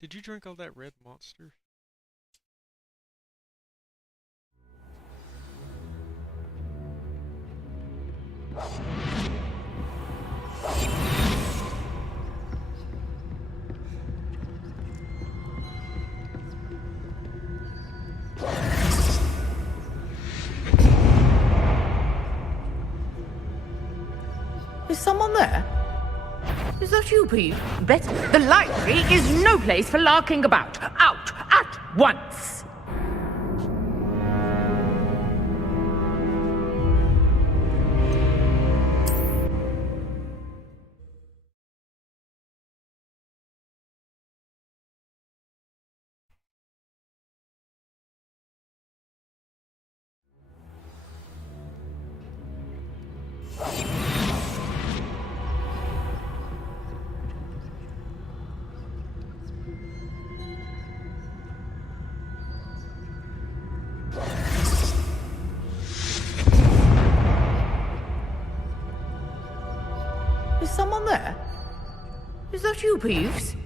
Did you drink all that red monster? Is someone there? Is that you, Pete? Better. The library is no place for larking about. Out at once! Is someone there? Is that you, Peeves?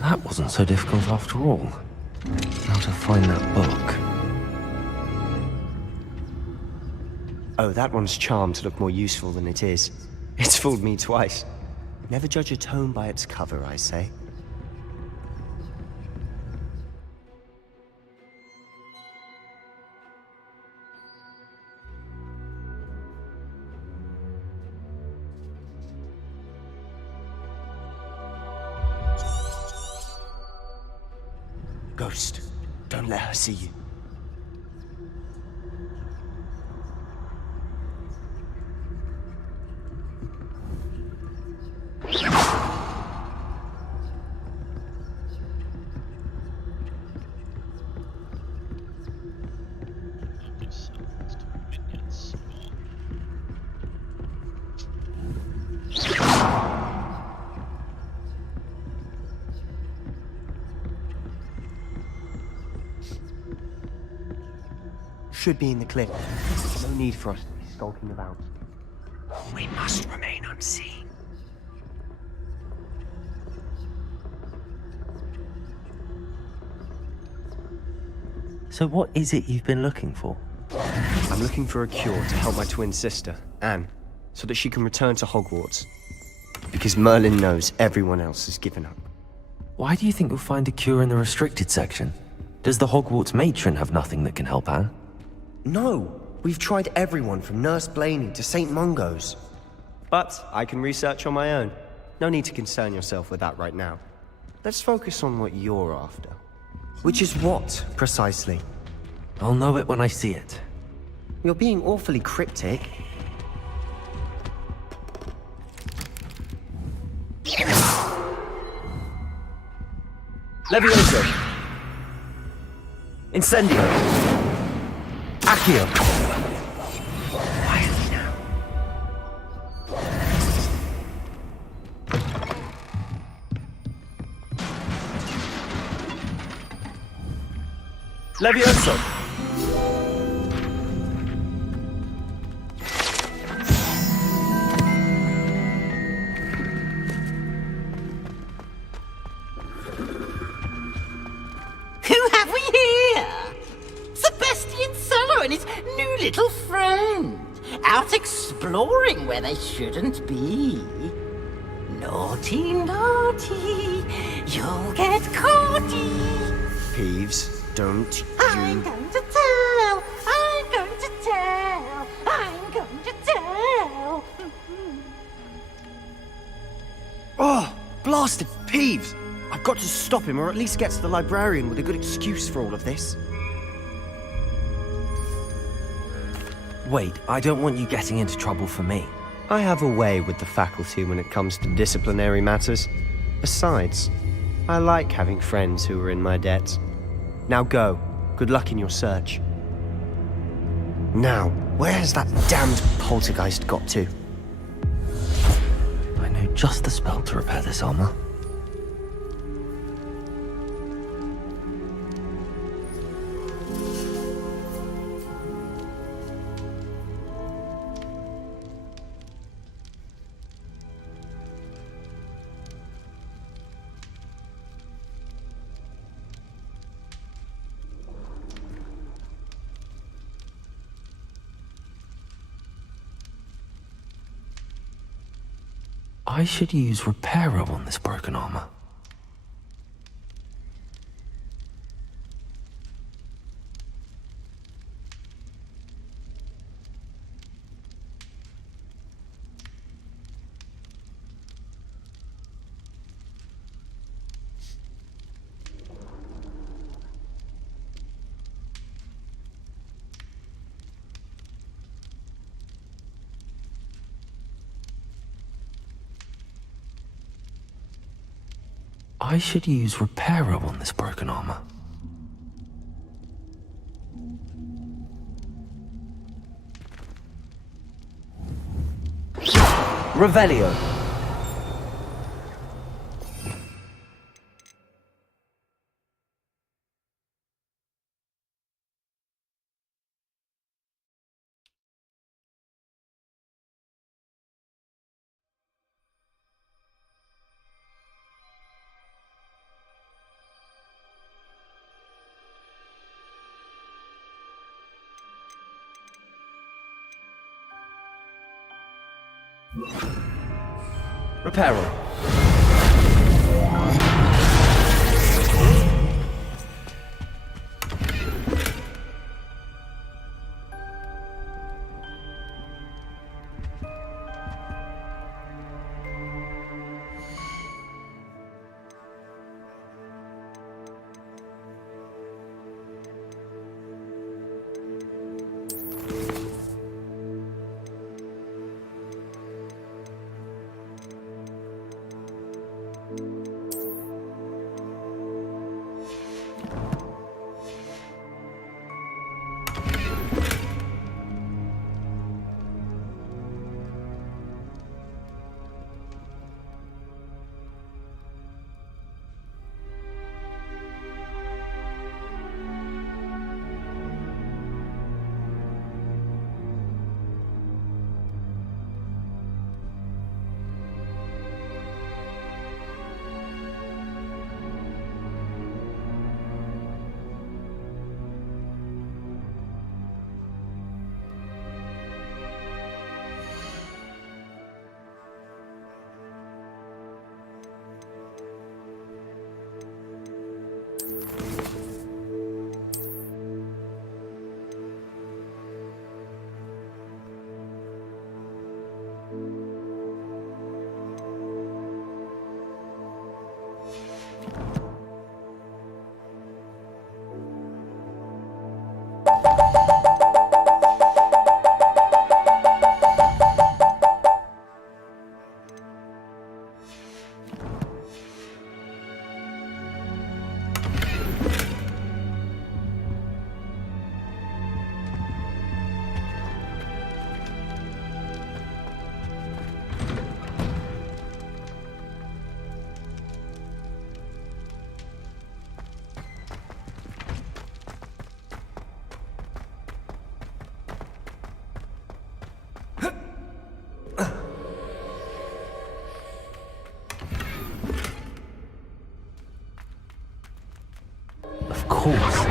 That wasn't so difficult after all. How to find that book. Oh, that one's charmed to look more useful than it is. It's fooled me twice. Never judge a tome by its cover, I say. Ghost, don't let her see you. Should be in the cliff. No need for us to be skulking about. We must remain unseen. So what is it you've been looking for? I'm looking for a cure to help my twin sister, Anne, so that she can return to Hogwarts. Because Merlin knows everyone else has given up. Why do you think you'll find a cure in the restricted section? Does the Hogwarts matron have nothing that can help Anne? No! We've tried everyone from Nurse Blaney to St. Mungo's. But I can research on my own. No need to concern yourself with that right now. Let's focus on what you're after. Which is what, precisely? I'll know it when I see it. You're being awfully cryptic. Levioso! Incendio! Accio! Quietly now. Levioso! Who have we here? Sebastian Sallow and his new little friend. Out exploring where they shouldn't be. Naughty, naughty, you'll get caughty. Peeves, don't I'm you... going to tell, I'm going to tell, I'm going to tell. Oh, blasted Peeves! I've got to stop him, or at least get to the librarian with a good excuse for all of this. Wait, I don't want you getting into trouble for me. I have a way with the faculty when it comes to disciplinary matters. Besides, I like having friends who are in my debt. Now go. Good luck in your search. Now, where has that damned poltergeist got to? I know just the spell to repair this armor. I should use Reparo on this broken armor. I should use Reparo on this broken armor. Revelio. Reparo. Of course.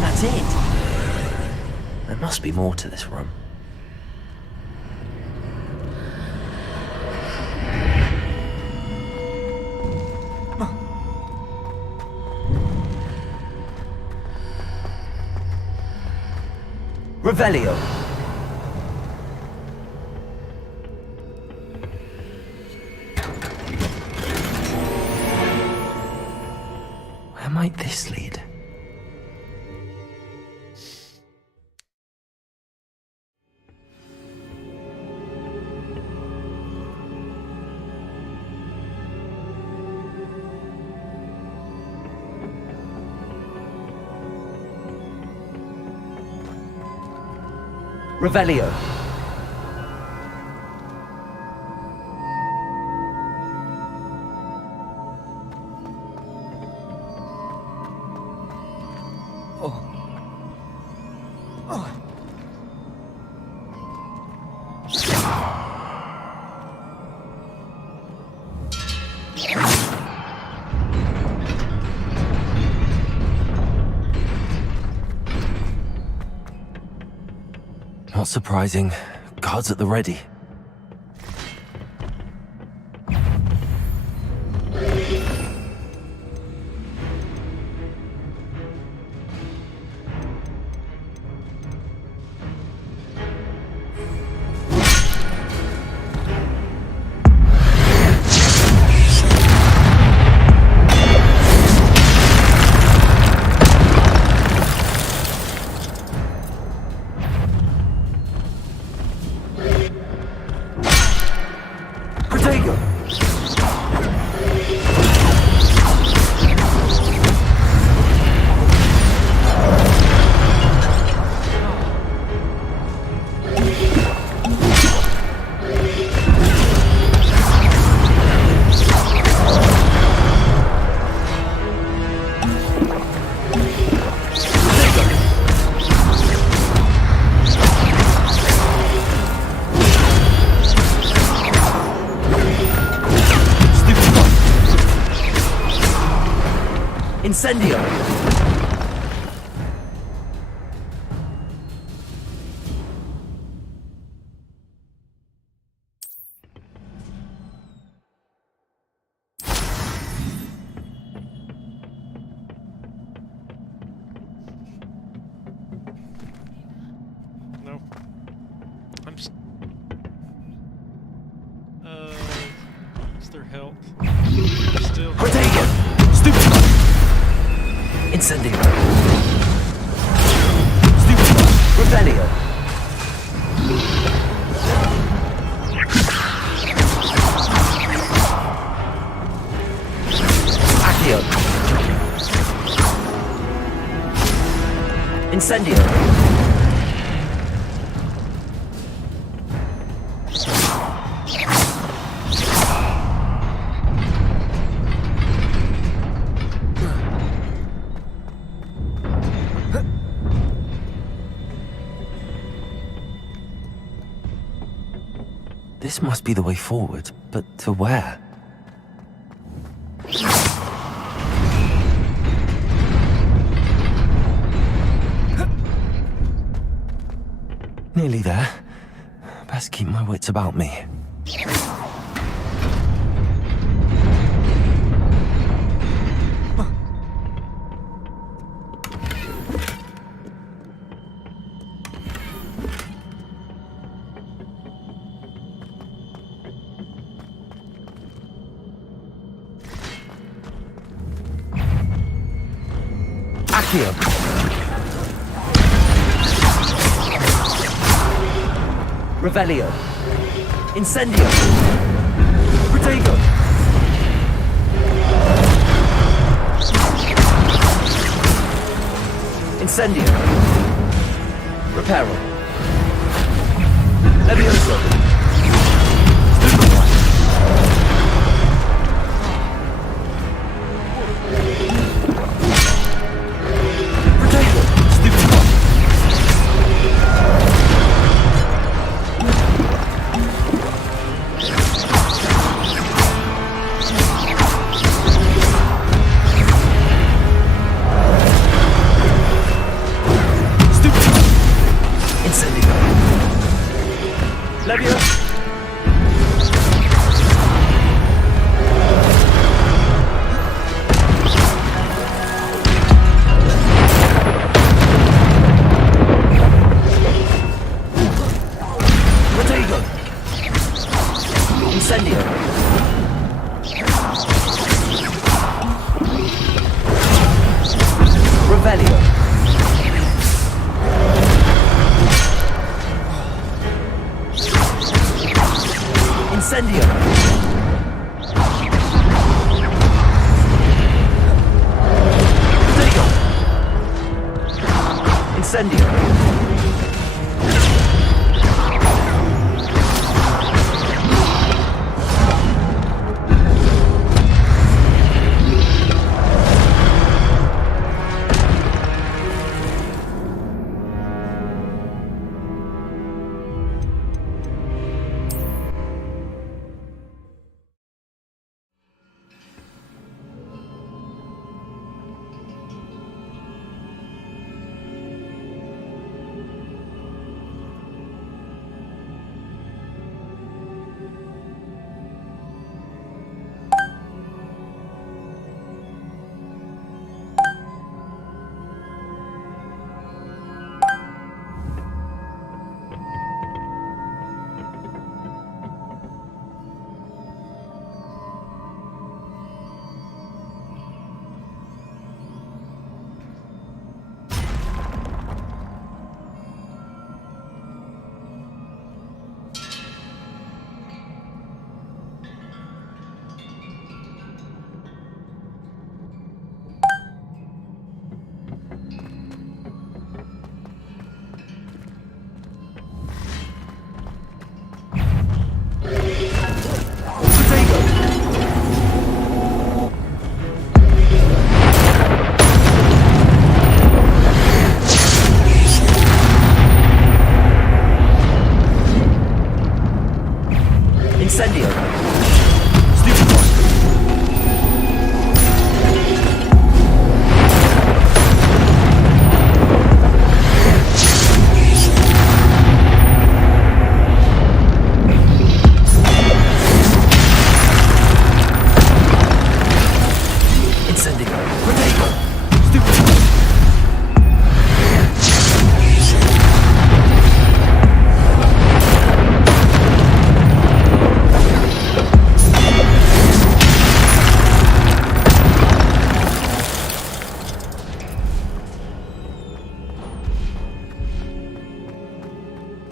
That's it. There must be more to this room. Revelio. Where might this lead? Revelio. Not surprising. Guards at the ready. Incendio! No. I'm is there health? Still. Protegan! Stupefy! Incendio! Stupefy! Revelio! Accio! Incendio! This must be the way forward, but to where? Nearly there. Best keep my wits about me. Accio! Revelio! Incendio! Protego! Incendio! Reparo! Levioso! Stupefy! Protego! Stupefy! Incendio! Levio! Protego! Incendio! Revelio! Incendio! Protego! Incendio!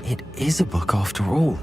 It is a book after all.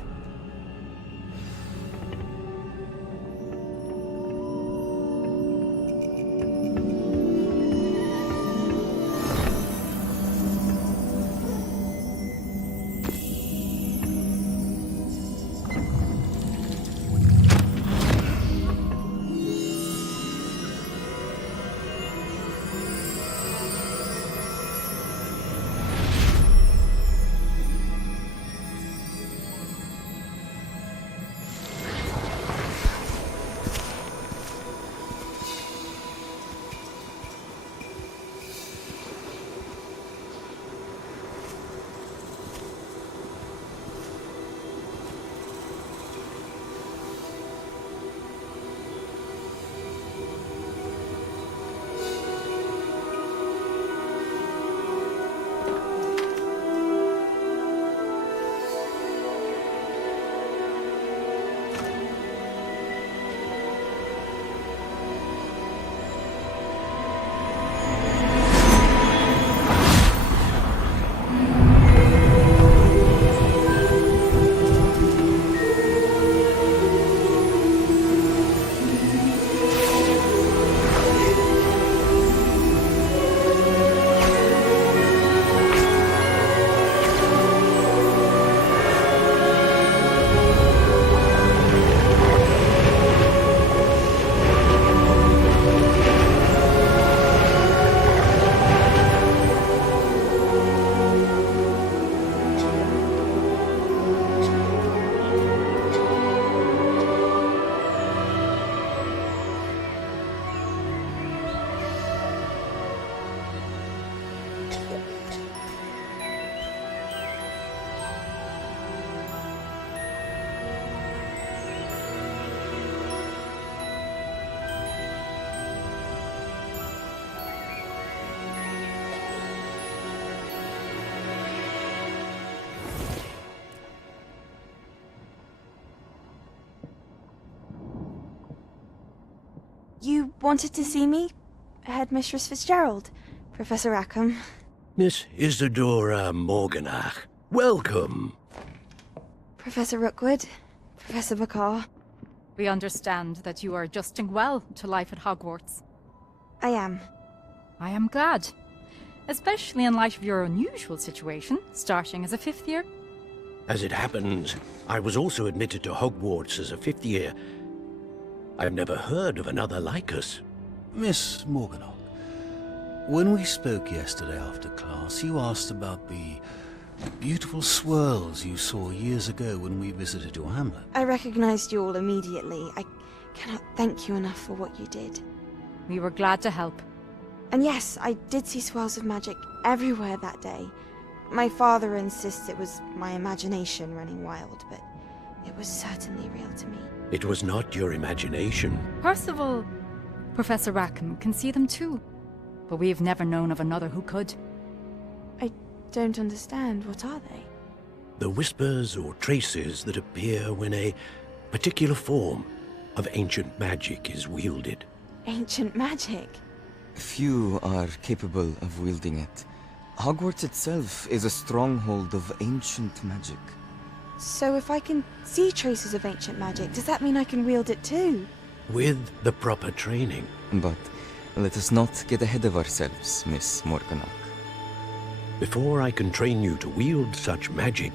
You wanted to see me? Headmistress Fitzgerald, Professor Rackham. Miss Isadora Morganach, welcome. Professor Rookwood, Professor Bakar. We understand that you are adjusting well to life at Hogwarts. I am. I am glad. Especially in light of your unusual situation, starting as a 5th year. As it happens, I was also admitted to Hogwarts as a 5th year. I've never heard of another like us. Miss Morganach, when we spoke yesterday after class, you asked about the beautiful swirls you saw years ago when we visited your hamlet. I recognized you all immediately. I cannot thank you enough for what you did. We were glad to help. And yes, I did see swirls of magic everywhere that day. My father insists it was my imagination running wild, but it was certainly real to me. It was not your imagination. Percival, Professor Rackham can see them too. But we've never known of another who could. I don't understand. What are they? The whispers or traces that appear when a particular form of ancient magic is wielded. Ancient magic? Few are capable of wielding it. Hogwarts itself is a stronghold of ancient magic. So if I can see traces of ancient magic, does that mean I can wield it too? With the proper training. But let us not get ahead of ourselves, Miss Morganach. Before I can train you to wield such magic,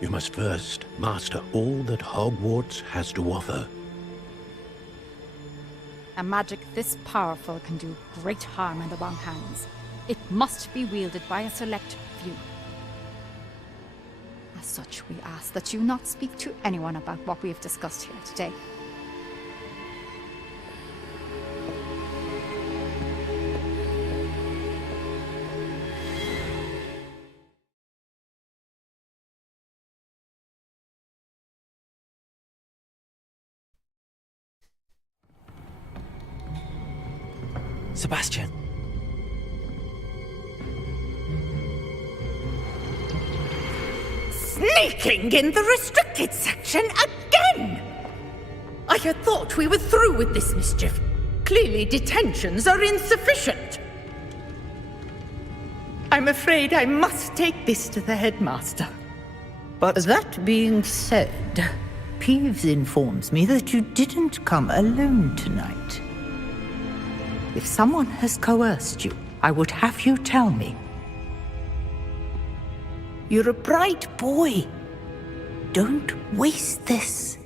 you must first master all that Hogwarts has to offer. A magic this powerful can do great harm in the wrong hands. It must be wielded by a select few. As such, we ask that you not speak to anyone about what we have discussed here today. Sebastian. Sneaking in the restricted section again! I had thought we were through with this mischief. Clearly detentions are insufficient. I'm afraid I must take this to the headmaster. But That being said, Peeves informs me that you didn't come alone tonight. If someone has coerced you, I would have you tell me. You're a bright boy. Don't waste this.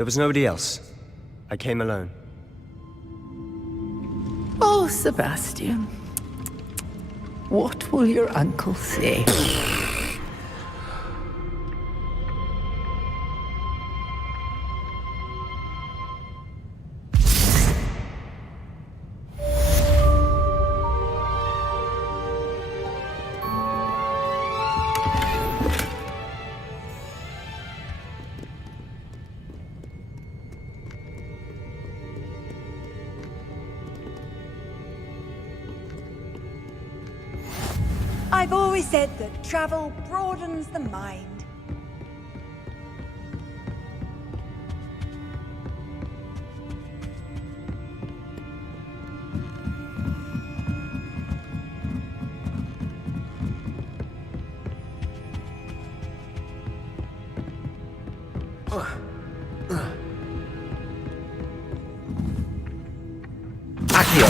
there was nobody else. I came alone. Oh, Sebastian. What will your uncle say? I've always said that travel broadens the mind. Accio!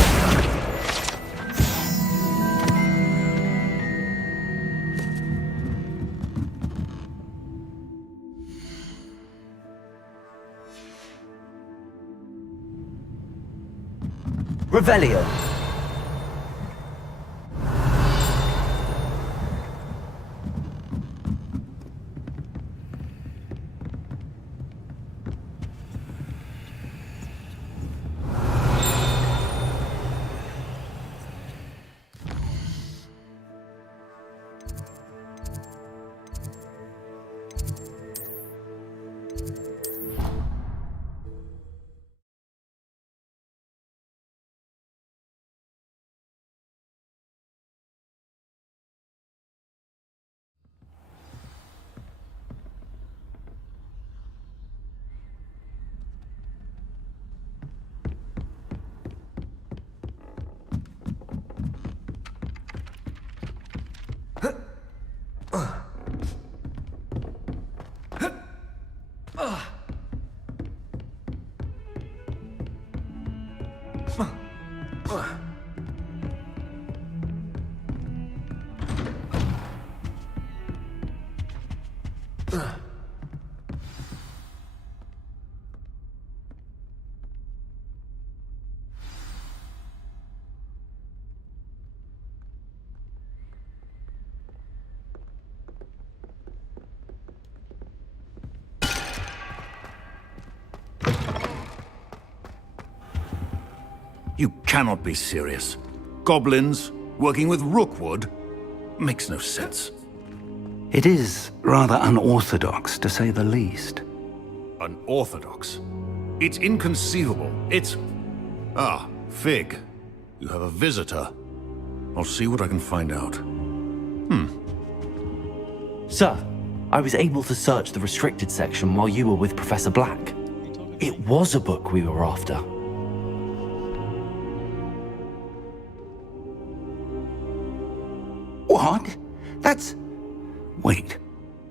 Revelio. You cannot be serious. Goblins working with Rookwood? Makes no sense. It is rather unorthodox, to say the least. Unorthodox? It's inconceivable. It's... Ah, Fig. You have a visitor. I'll see what I can find out. Sir, I was able to search the restricted section while you were with Professor Black. It was a book we were after. What? That's... Wait.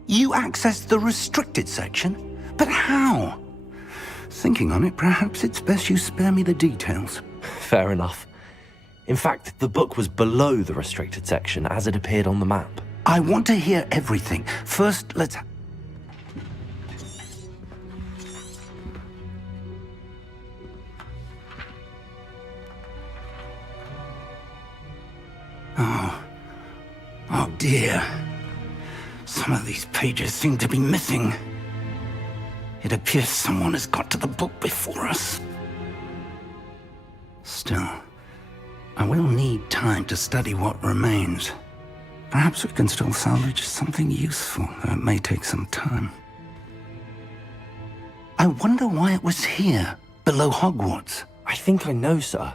You accessed the restricted section? But how? Thinking on it, perhaps it's best you spare me the details. Fair enough. In fact, the book was below the restricted section as it appeared on the map. I want to hear everything. First, let's... Oh dear. Some of these pages seem to be missing. It appears someone has got to the book before us. Still, I will need time to study what remains. Perhaps we can still salvage something useful, though it may take some time. I wonder why it was here, below Hogwarts. I think I know, sir.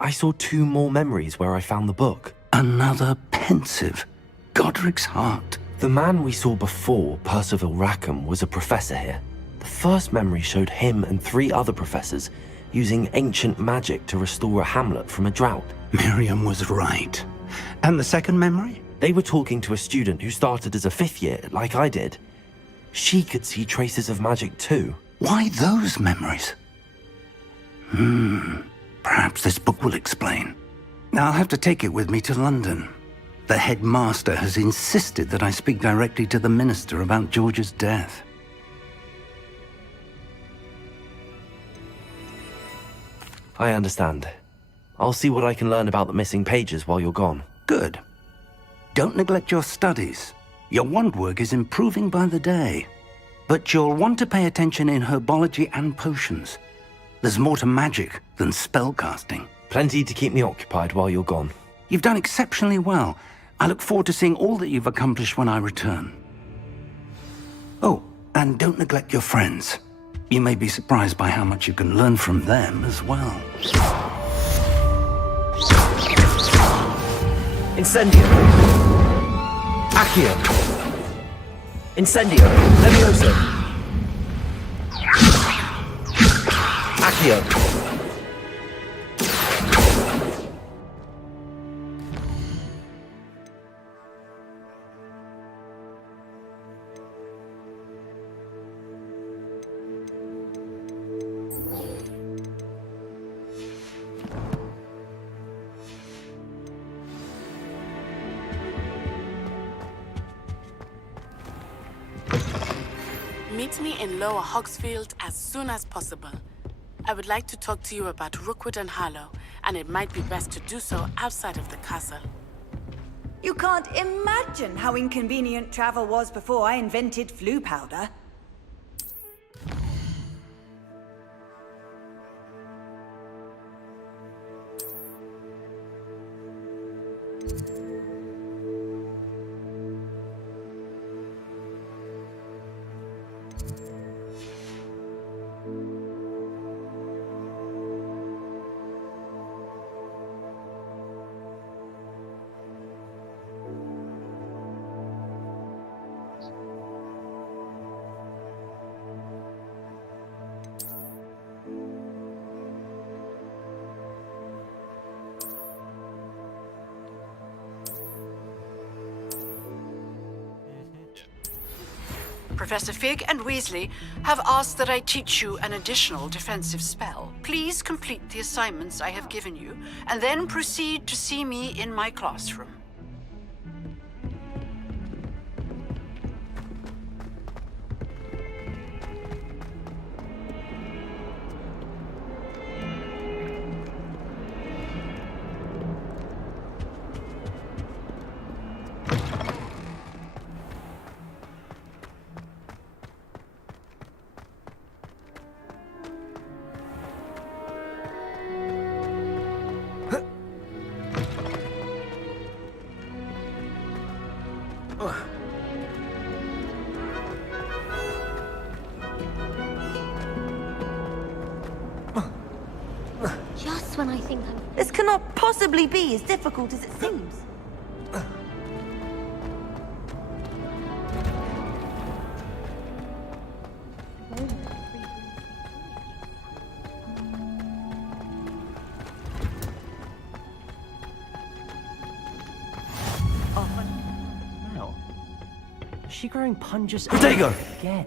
I saw 2 more memories where I found the book. Another pensive. Godric's heart. The man we saw before, Percival Rackham, was a professor here. The first memory showed him and 3 other professors using ancient magic to restore a hamlet from a drought. Miriam was right. And the second memory? They were talking to a student who started as a 5th year, like I did. She could see traces of magic too. Why those memories? Perhaps this book will explain. I'll have to take it with me to London. The headmaster has insisted that I speak directly to the minister about George's death. I understand. I'll see what I can learn about the missing pages while you're gone. Good. Don't neglect your studies. Your wand work is improving by the day. But you'll want to pay attention in herbology and potions. There's more to magic than spellcasting. Plenty to keep me occupied while you're gone. You've done exceptionally well. I look forward to seeing all that you've accomplished when I return. Oh, and don't neglect your friends. You may be surprised by how much you can learn from them as well. Incendio! Accio! Incendio! Levioso! Accio! Meet me in Lower Hogsfield as soon as possible. I would like to talk to you about Rookwood and Harlow, and it might be best to do so outside of the castle. You can't imagine how inconvenient travel was before I invented flu powder. Professor Fig and Weasley have asked that I teach you an additional defensive spell. Please complete the assignments I have given you, and then proceed to see me in my classroom. Just when I think I'm... This cannot possibly be as difficult as it seems. Wow. Is she growing punges Protego! again?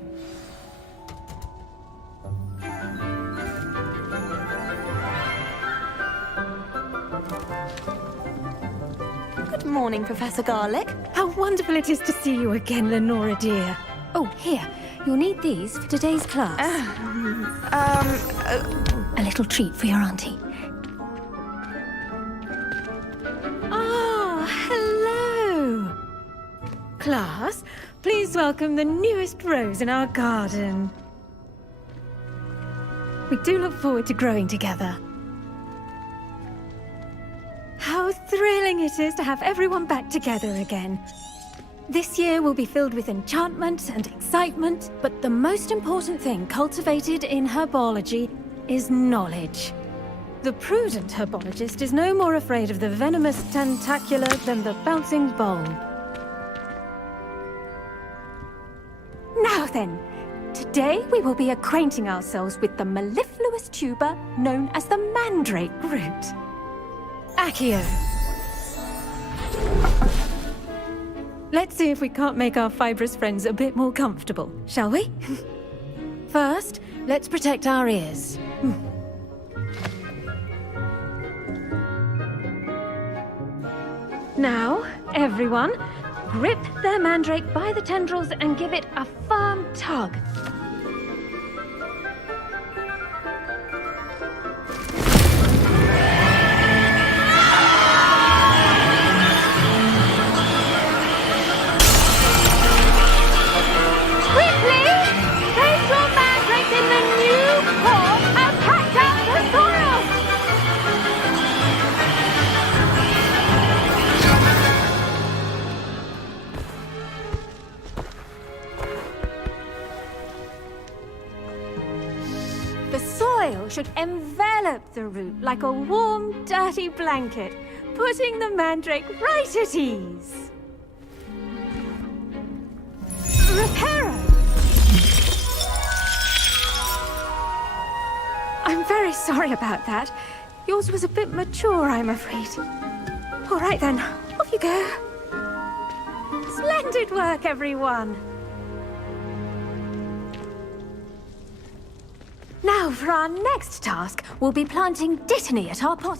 Good morning, Professor Garlick. How wonderful it is to see you again, Lenora dear. Oh, here. You'll need these for today's class. A little treat for your auntie. Ah, hello! Class, please welcome the newest rose in our garden. We do look forward to growing together. How thrilling it is to have everyone back together again. This year will be filled with enchantment and excitement, but the most important thing cultivated in herbology is knowledge. The prudent herbologist is no more afraid of the venomous tentacula than the bouncing bulb. Now then, today we will be acquainting ourselves with the mellifluous tuber known as the mandrake root. Accio. Let's see if we can't make our fibrous friends a bit more comfortable, shall we? First, let's protect our ears. Now, everyone, grip their mandrake by the tendrils and give it a firm tug. Should envelop the root like a warm, dirty blanket, putting the mandrake right at ease. Reparo! I'm very sorry about that. Yours was a bit mature, I'm afraid. All right then, off you go. Splendid work, everyone. Now, for our next task, we'll be planting Dittany at our pot.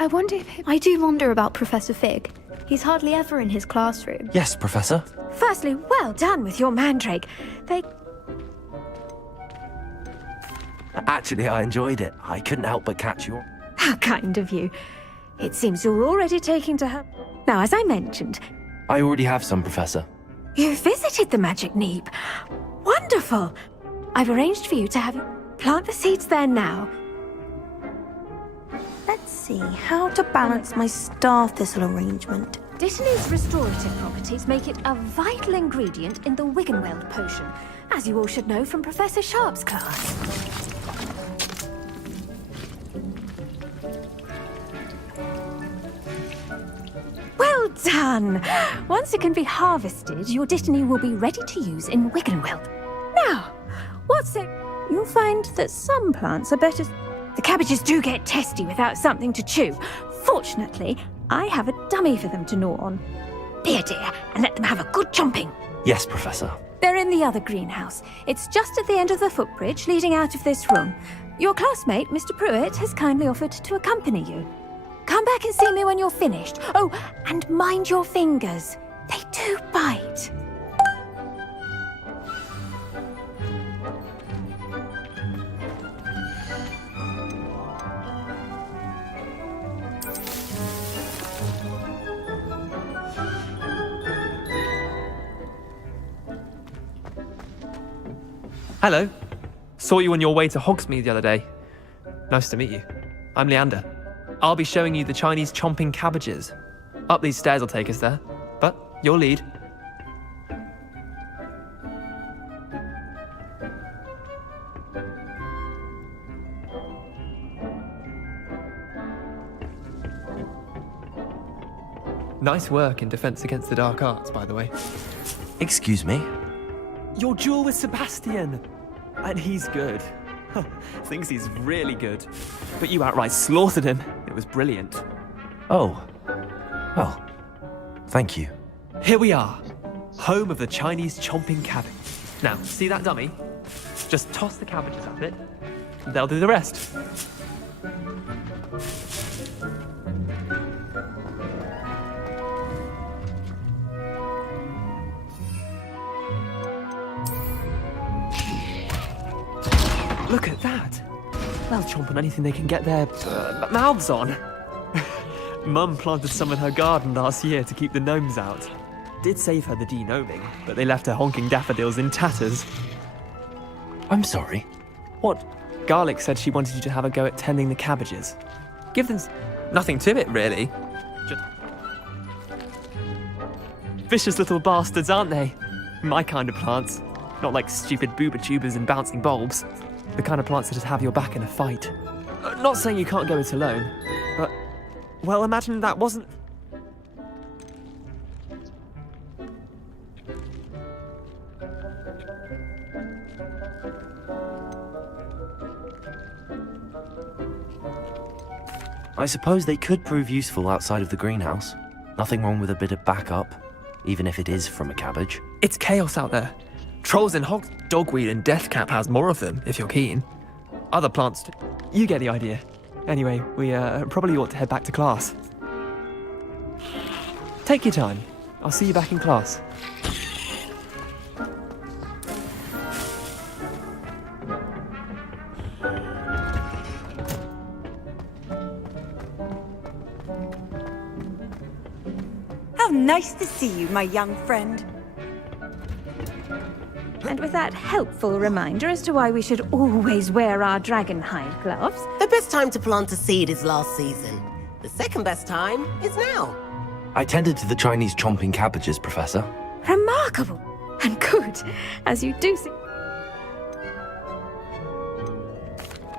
I do wonder about Professor Fig. He's hardly ever in his classroom. Yes, Professor. Firstly, well done with your mandrake. Actually, I enjoyed it. I couldn't help but catch your... How kind of you. It seems you're already taking to her. Now, as I mentioned... I already have some, Professor. You visited the Magic Neep. Wonderful. I've arranged for you to have you plant the seeds there now. Let's see how to balance my star thistle arrangement. Dittany's restorative properties make it a vital ingredient in the Wiggenweld potion, as you all should know from Professor Sharp's class. Well done! Once it can be harvested, your Dittany will be ready to use in Wiggenweld. Now, what's it? You'll find that some plants are better... The cabbages do get testy without something to chew. Fortunately, I have a dummy for them to gnaw on. Be a dear, and let them have a good chomping. Yes, Professor. They're in the other greenhouse. It's just at the end of the footbridge leading out of this room. Your classmate, Mr. Pruitt, has kindly offered to accompany you. Come back and see me when you're finished. Oh, and mind your fingers. They do bite. Hello. Saw you on your way to Hogsmeade the other day. Nice to meet you. I'm Leander. I'll be showing you the Chinese chomping cabbages. Up these stairs will take us there, but your lead. Nice work in Defense Against the Dark Arts, by the way. Excuse me? Your duel with Sebastian! And he's good. Thinks he's really good. But you outright slaughtered him. It was brilliant. Oh. Well, thank you. Here we are. Home of the Chinese chomping cabbage. Now, see that dummy? Just toss the cabbages at it. They'll do the rest. Look at that! They'll chomp on anything they can get their mouths on. Mum planted some in her garden last year to keep the gnomes out. Did save her the de-gnoming, but they left her honking daffodils in tatters. I'm sorry. What? Garlic said she wanted you to have a go at tending the cabbages. Give them nothing to it, really. Just vicious little bastards, aren't they? My kind of plants. Not like stupid booba tubers and bouncing bulbs. The kind of plants that just have your back in a fight. Not saying you can't go it alone, but... Well, imagine that wasn't... I suppose they could prove useful outside of the greenhouse. Nothing wrong with a bit of backup. even if it is from a cabbage. It's chaos out there. Trolls and hogs, dogweed and deathcap has more of them, if you're keen. Other plants, you get the idea. Anyway, we probably ought to head back to class. Take your time. I'll see you back in class. How nice to see you, my young friend. And with that helpful reminder as to why we should always wear our dragonhide gloves. The best time to plant a seed is last season. The second best time is now. I tended to the Chinese chomping cabbages, Professor. Remarkable! And good, as you do see.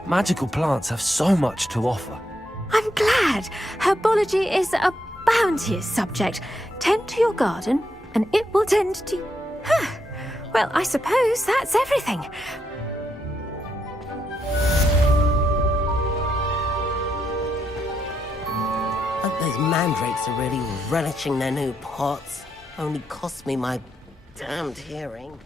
Magical plants have so much to offer. I'm glad. Herbology is a bounteous subject. Tend to your garden, and it will tend to you. Huh. Well, I suppose that's everything. Hope those mandrakes are really relishing their new pots. Only cost me my damned hearing.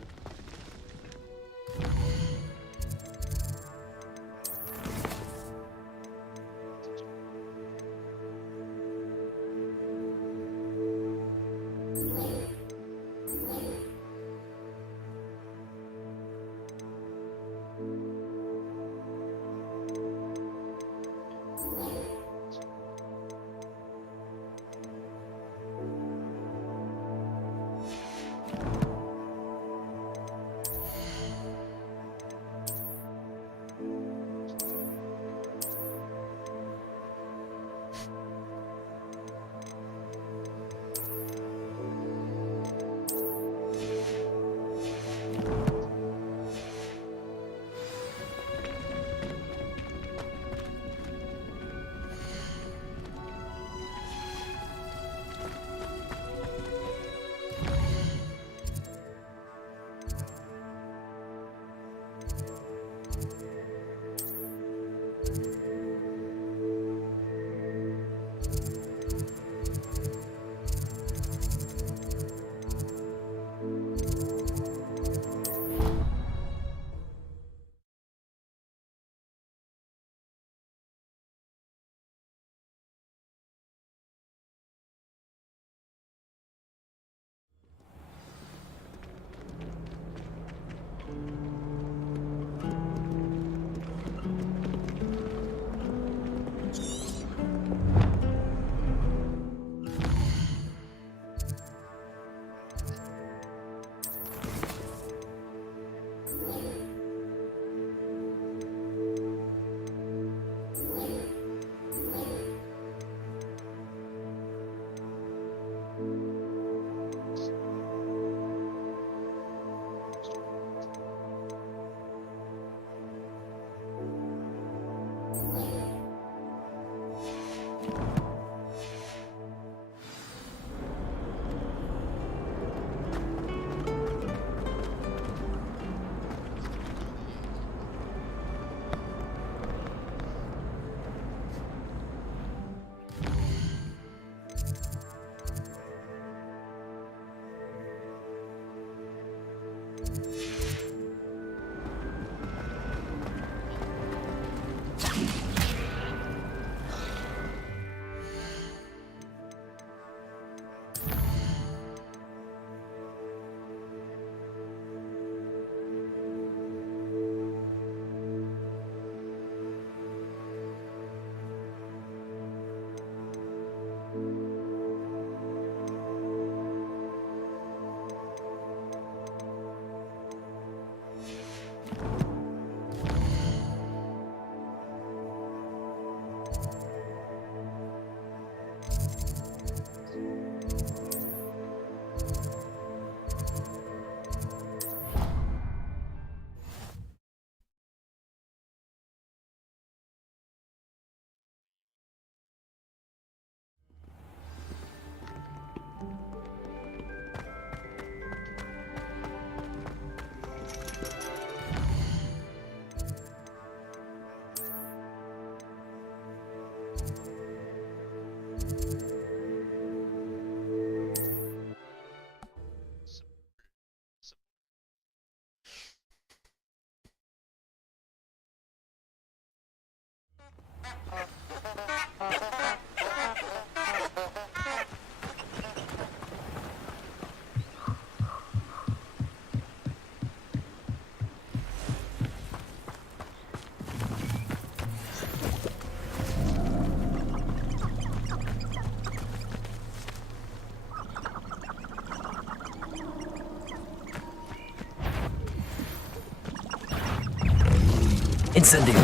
Incendio.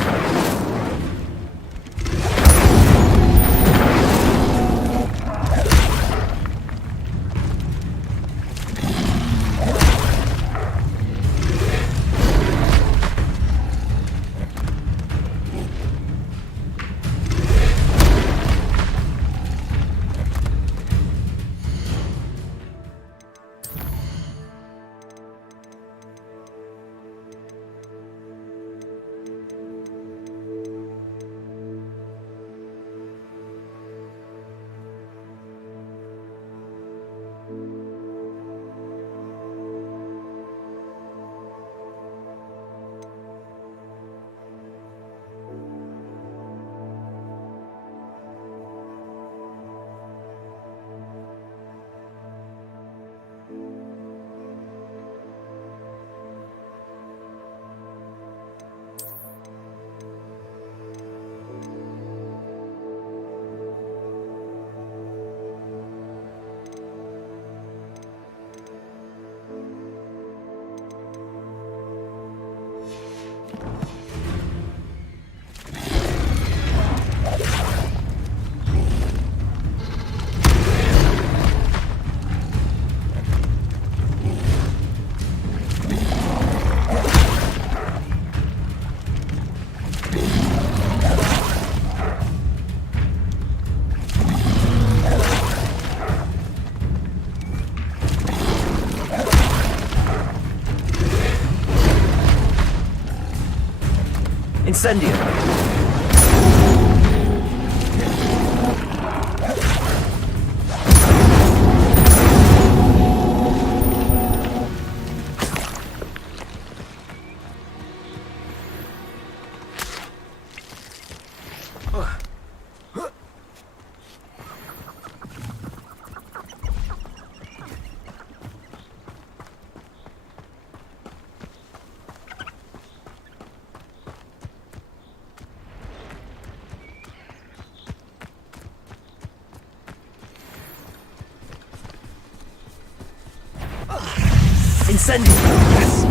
Incendio. Incendio! Yes!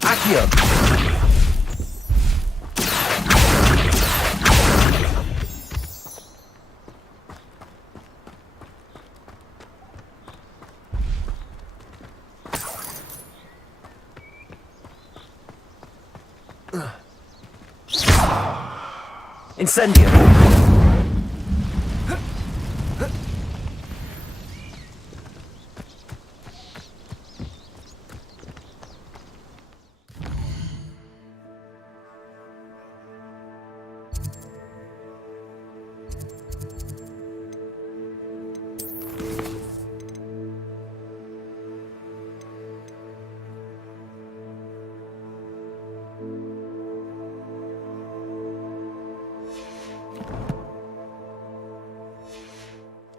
Accio! Incendio!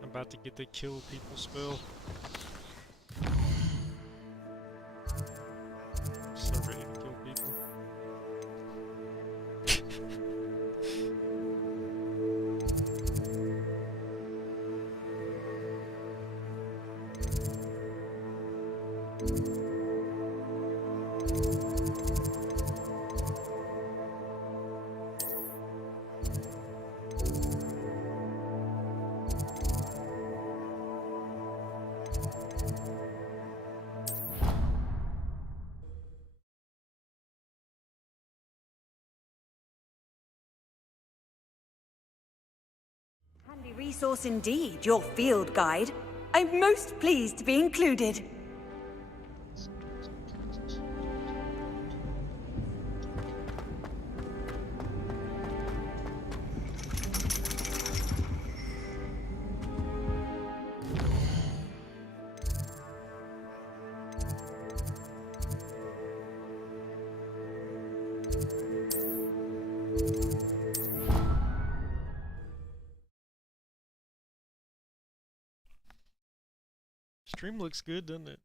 About to get the kill people spell. So ready to kill people. Handy resource indeed, your field guide. I'm most pleased to be included. Stream looks good, doesn't it?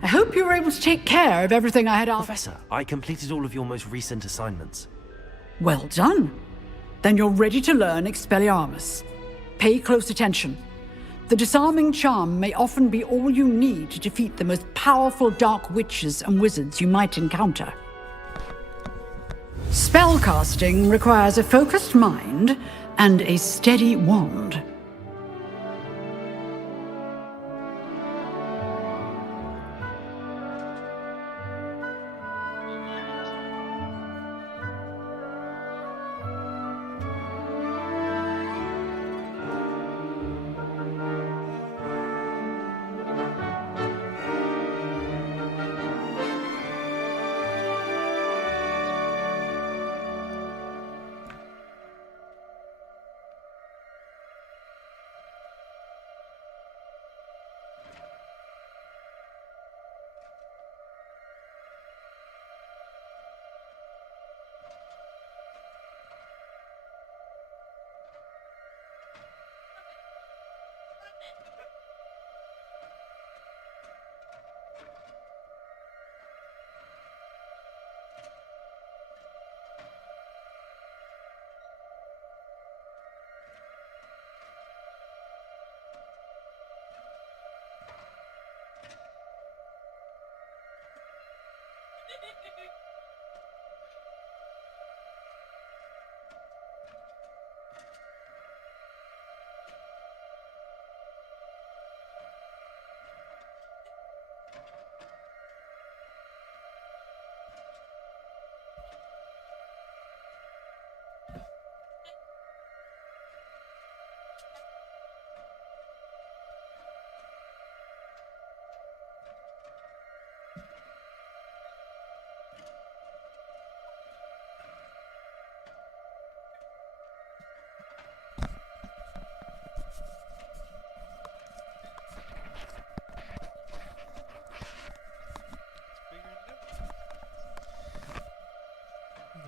I hope you were able to take care of everything I had asked. Professor, I completed all of your most recent assignments. Well done. Then you're ready to learn Expelliarmus. Pay close attention. The disarming charm may often be all you need to defeat the most powerful dark witches and wizards you might encounter. Spellcasting requires a focused mind and a steady wand.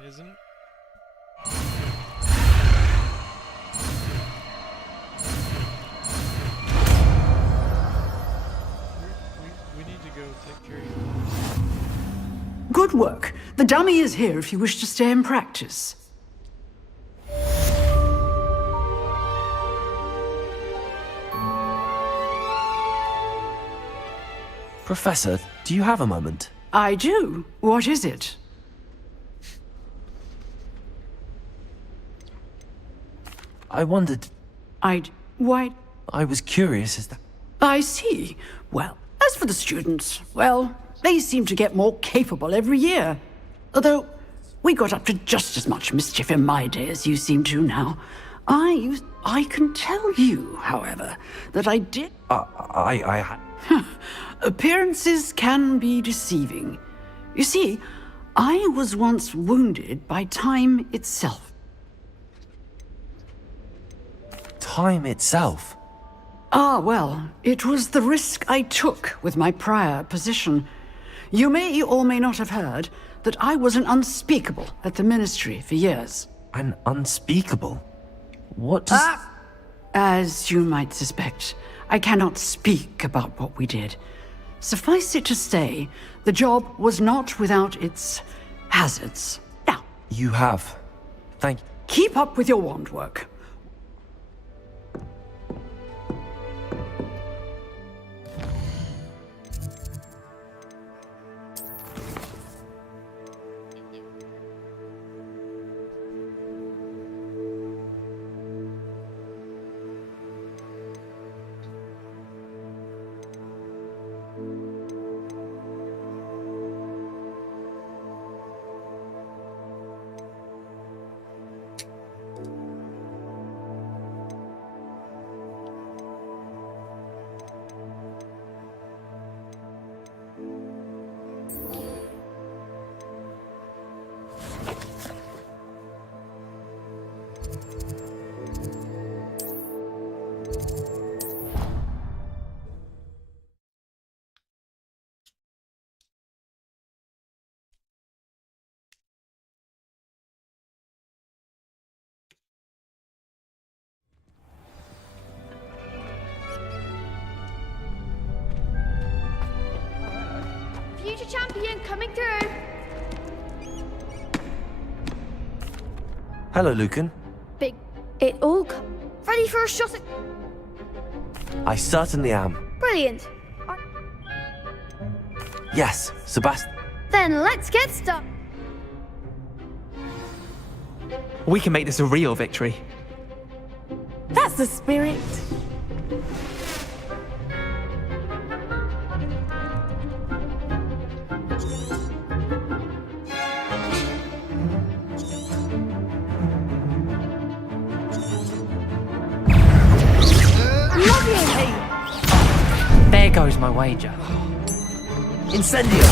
Isn't it? We need to go take care of you. Good work. The dummy is here if you wish to stay and practice. Professor, do you have a moment? I do. What is it? I wondered... Why... I was curious as to... I see. Well, as for the students, well, they seem to get more capable every year. Although, we got up to just as much mischief in my day as you seem to now. I can tell you, however, that I did... I had... Appearances can be deceiving. You see, I was once wounded by time itself. Time itself? Ah, well, it was the risk I took with my prior position. You may or may not have heard that I was an unspeakable at the Ministry for years. An unspeakable? What does... As you might suspect, I cannot speak about what we did. Suffice it to say, the job was not without its hazards. Now... You have. Thank you. Keep up with your wand work. Future champion coming through. Hello, Lucan. Big. It all ready for a shot at. I certainly am. Brilliant. Yes, Sebastian. Then let's get started. We can make this a real victory. That's the spirit. There goes my wager. Incendio!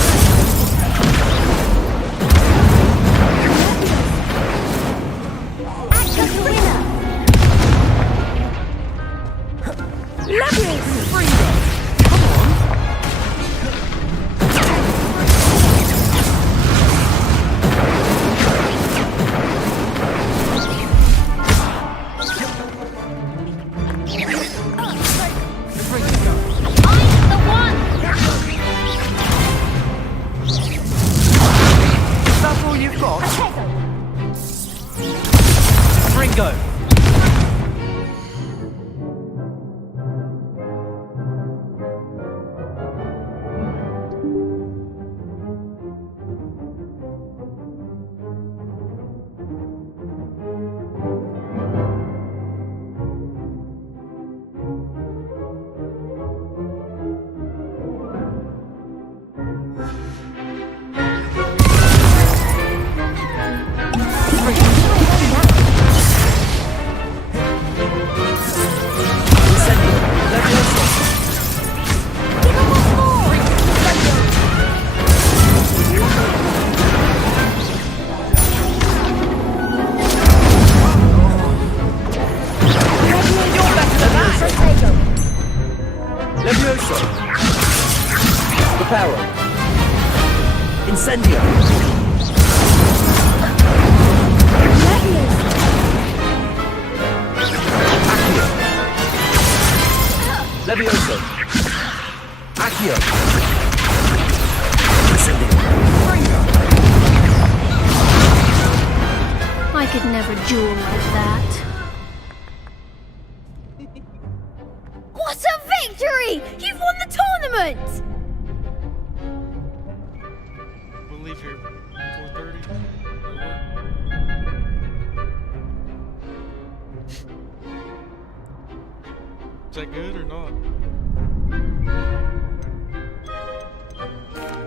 Ringo! Levioso! Reparo! Incendio! Accio! Levioso! Accio! Incendio! I could never duel like that. What a victory! You've won the tournament! We'll leave here 4:30. Is that good or not?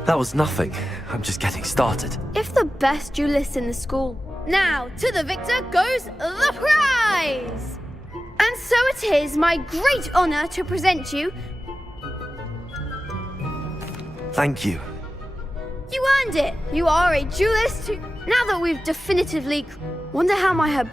That was nothing. I'm just getting started. If the best duelist in the school. Now, to the victor goes the prize! And so it is my great honor to present you. Thank you. You earned it! You are a duelist who... Now that we've definitively... Wonder how my hub...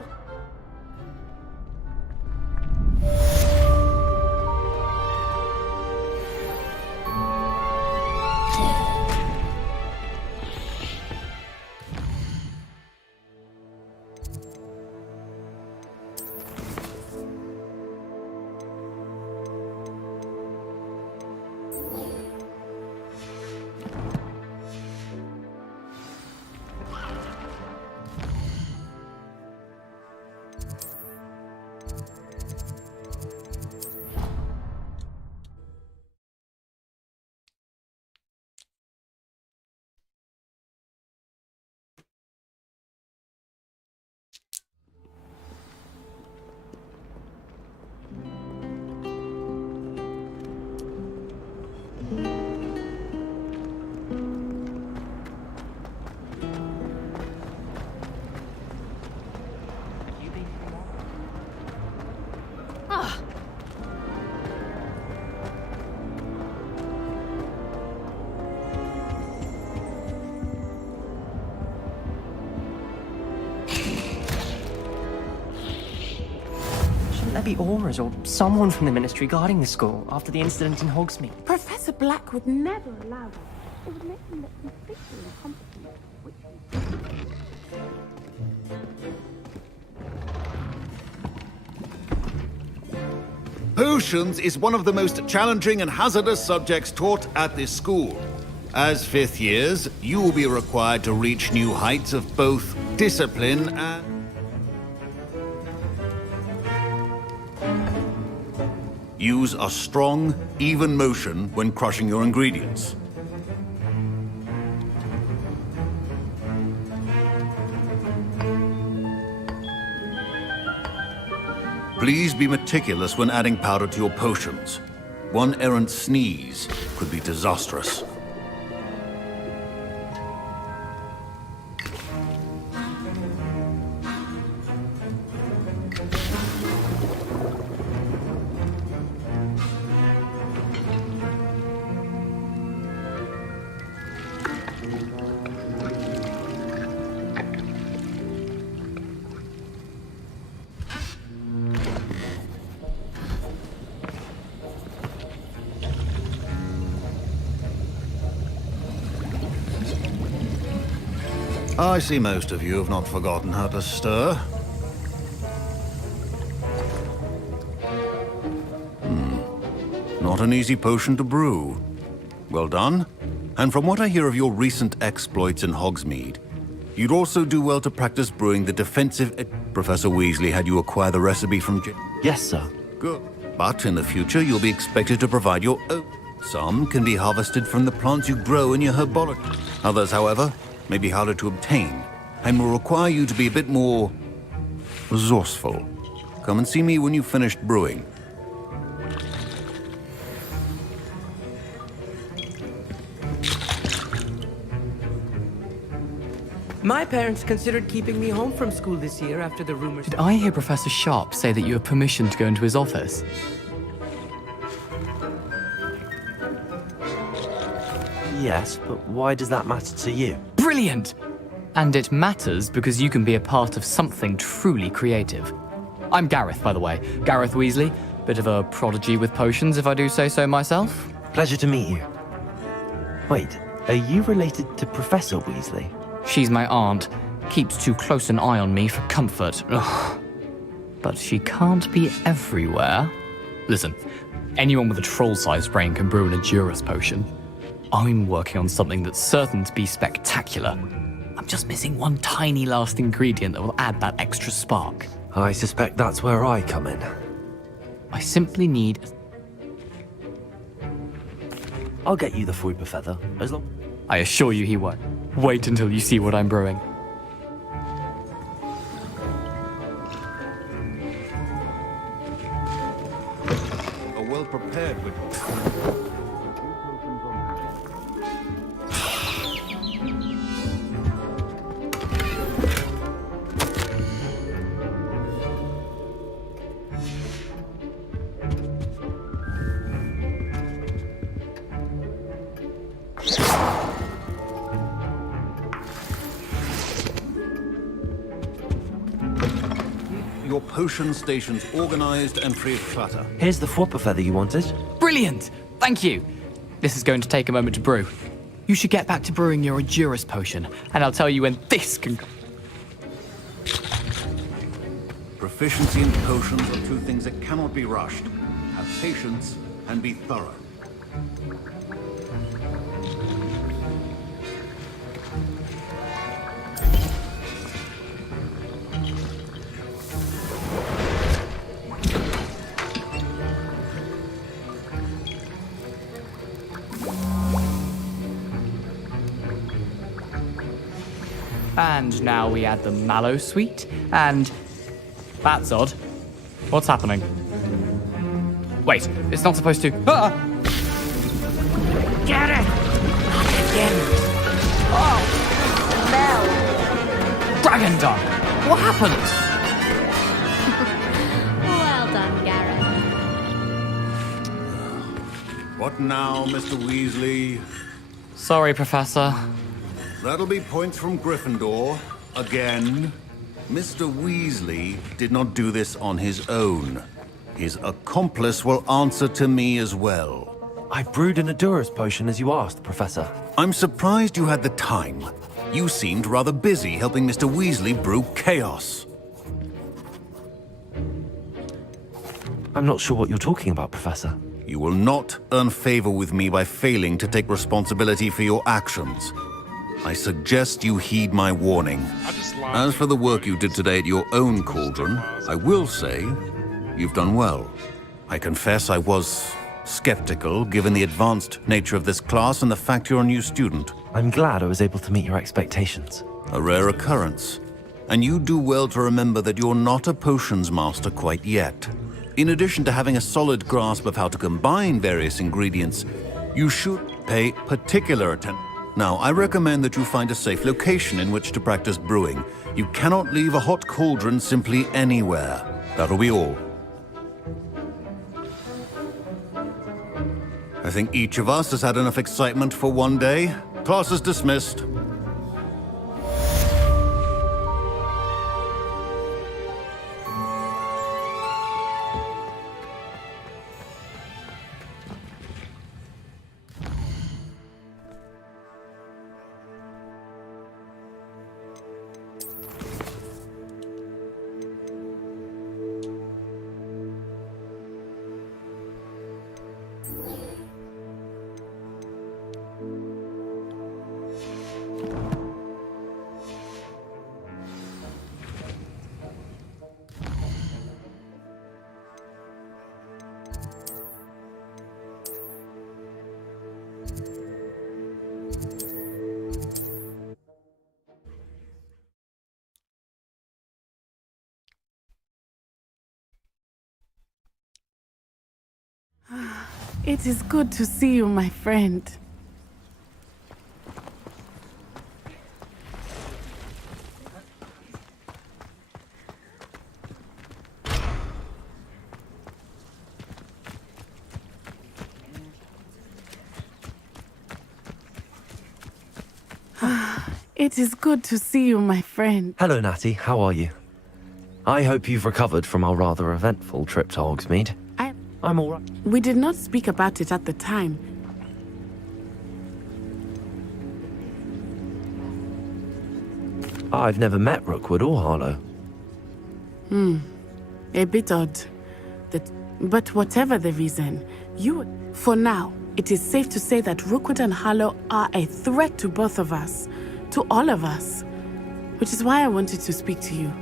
There be Aurors or someone from the Ministry guarding the school after the incident in Hogsmeade. Professor Black would never allow that. It would make them look completely incompetent. Potions is one of the most challenging and hazardous subjects taught at this school. As fifth years, you will be required to reach new heights of both discipline and... Use a strong, even motion when crushing your ingredients. Please be meticulous when adding powder to your potions. One errant sneeze could be disastrous. I see most of you have not forgotten how to stir. Not an easy potion to brew. Well done. And from what I hear of your recent exploits in Hogsmeade, you'd also do well to practice brewing the defensive... Professor Weasley had you acquire the recipe from... Yes, sir. Good. But in the future, you'll be expected to provide your own. Some can be harvested from the plants you grow in your herbology. Others, however, may be harder to obtain, and will require you to be a bit more resourceful. Come and see me when you've finished brewing. My parents considered keeping me home from school this year after the rumors... Did I hear Professor Sharp say that you have permission to go into his office? Yes, but why does that matter to you? Brilliant! And it matters because you can be a part of something truly creative. I'm Gareth, by the way. Gareth Weasley. Bit of a prodigy with potions, if I do say so myself. Pleasure to meet you. Wait, are you related to Professor Weasley? She's my aunt. Keeps too close an eye on me for comfort. Ugh. But she can't be everywhere. Listen, anyone with a troll-sized brain can brew an Edurus potion. I'm working on something that's certain to be spectacular. I'm just missing one tiny last ingredient that will add that extra spark. I suspect that's where I come in. I simply need... I'll get you the Fruit Feather, as long... I assure you he won't. Wait until you see what I'm brewing. A well-prepared with... Your potion station's organized and free of clutter. Here's the Fwopper Feather you wanted. Brilliant! Thank you! This is going to take a moment to brew. You should get back to brewing your Edurus potion, and I'll tell you when this can... Proficiency in potions are two things that cannot be rushed. Have patience and be thorough. And now we add the mallow sweet, and... That's odd. What's happening? Wait, it's not supposed to... Ah! Get it! Again. Oh! Mel! Dragon Dung! What happened? Well done, Gareth. What now, Mr. Weasley? Sorry, Professor. That'll be points from Gryffindor. Again. Mr. Weasley did not do this on his own. His accomplice will answer to me as well. I brewed an Edurus potion as you asked, Professor. I'm surprised you had the time. You seemed rather busy helping Mr. Weasley brew chaos. I'm not sure what you're talking about, Professor. You will not earn favor with me by failing to take responsibility for your actions. I suggest you heed my warning. As for the work you did today at your own cauldron, I will say you've done well. I confess I was skeptical, given the advanced nature of this class and the fact you're a new student. I'm glad I was able to meet your expectations. A rare occurrence. And you do well to remember that you're not a potions master quite yet. In addition to having a solid grasp of how to combine various ingredients, you should pay particular attention. Now, I recommend that you find a safe location in which to practice brewing. You cannot leave a hot cauldron simply anywhere. That'll be all. I think each of us has had enough excitement for one day. Class is dismissed. It is good to see you, my friend. It is good to see you, my friend. Hello, Natty. How are you? I hope you've recovered from our rather eventful trip to Hogsmeade. I'm all right. We did not speak about it at the time. I've never met Rookwood or Harlow. A bit odd. But whatever the reason, for now, it is safe to say that Rookwood and Harlow are a threat to both of us, to all of us. Which is why I wanted to speak to you.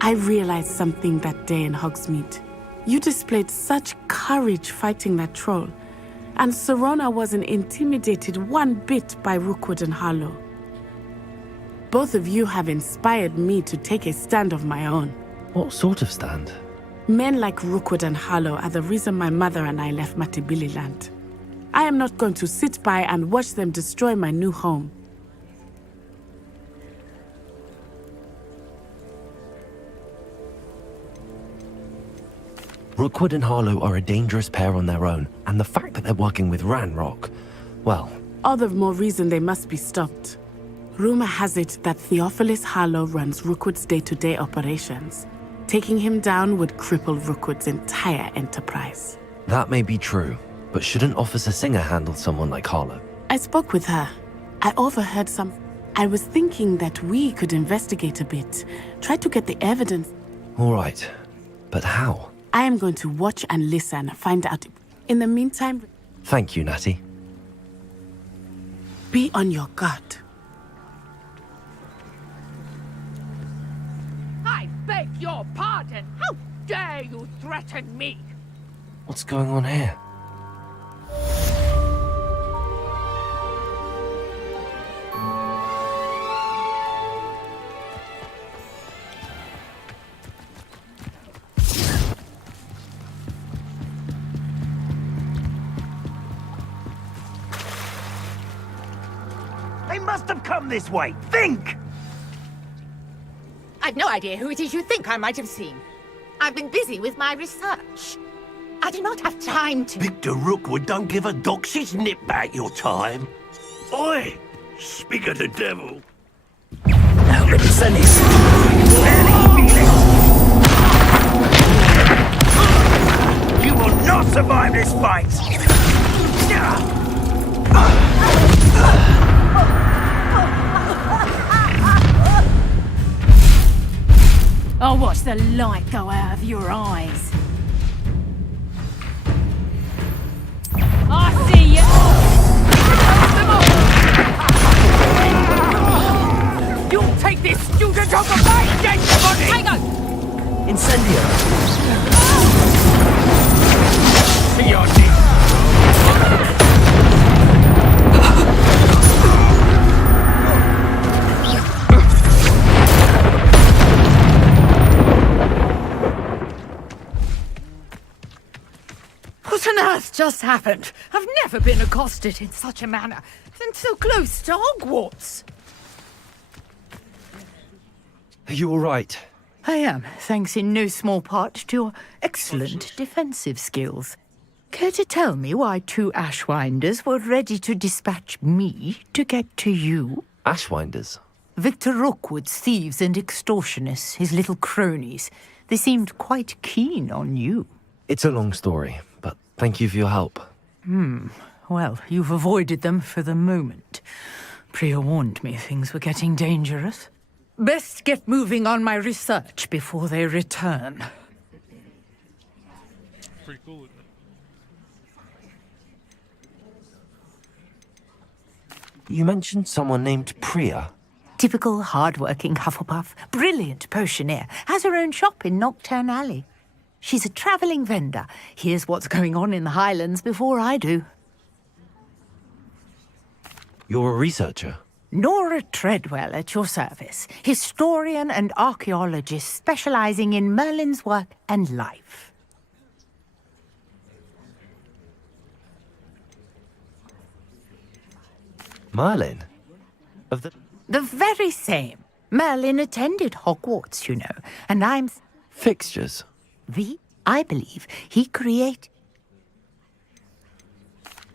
I realized something that day in Hogsmeade. You displayed such courage fighting that troll, and Sirona wasn't intimidated one bit by Rookwood and Harlow. Both of you have inspired me to take a stand of my own. What sort of stand? Men like Rookwood and Harlow are the reason my mother and I left Matibili land. I am not going to sit by and watch them destroy my new home. Rookwood and Harlow are a dangerous pair on their own, and the fact that they're working with Ranrock, well... All the more reason they must be stopped. Rumor has it that Theophilus Harlow runs Rookwood's day-to-day operations. Taking him down would cripple Rookwood's entire enterprise. That may be true, but shouldn't Officer Singer handle someone like Harlow? I spoke with her. I overheard some... I was thinking that we could investigate a bit. Try to get the evidence. All right, but how? I am going to watch and listen, find out. In the meantime... Thank you, Natty. Be on your guard. I beg your pardon! How dare you threaten me? What's going on here? They must have come this way. Think! I've no idea who it is you think I might have seen. I've been busy with my research. I do not have time to... Victor Rookwood don't give a doxy's nip back your time. Oi! Speak of the devil. Now let us send this. You will not survive this fight! I'll watch the light go out of your eyes. top of my dead body! Tiger! Incendio! Your knees. What on earth just happened? I've never been accosted in such a manner, and so close to Hogwarts. Are you all right? I am, thanks in no small part to your excellent defensive skills. Care to tell me why 2 Ashwinders were ready to dispatch me to get to you? Ashwinders? Victor Rookwood's thieves and extortionists, his little cronies. They seemed quite keen on you. It's a long story, but thank you for your help. Well, you've avoided them for the moment. Priya warned me things were getting dangerous. Best get moving on my research before they return. Pretty cool, isn't it? You mentioned someone named Priya. Typical hard-working Hufflepuff, brilliant potioneer, has her own shop in Nocturne Alley. She's a travelling vendor. Hears what's going on in the Highlands before I do. You're a researcher? Nora Treadwell at your service, historian and archaeologist specialising in Merlin's work and life. Merlin? Of the... The very same. Merlin attended Hogwarts, you know, and I'm... Fixtures? I believe he created...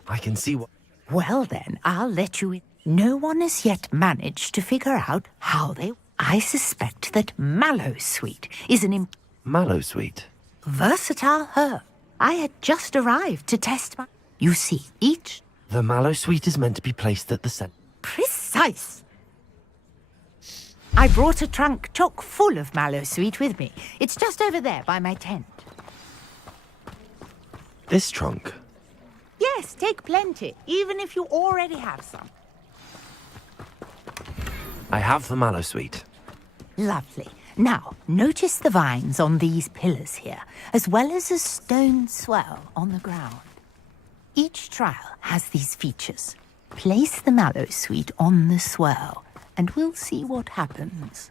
I can see what... Well then, I'll let you in. No one has yet managed to figure out how they... I suspect that Mallowsweet is an Mallowsweet? versatile herb. I had just arrived to test my... You see, each... The Mallowsweet is meant to be placed at the center. Precise! I brought a trunk chock full of Mallowsweet with me. It's just over there by my tent. This trunk? Yes, take plenty, even if you already have some. I have the Mallowsweet. Lovely. Now, notice the vines on these pillars here, as well as a stone swell on the ground. Each trial has these features. Place the Mallowsweet on the swell, and we'll see what happens.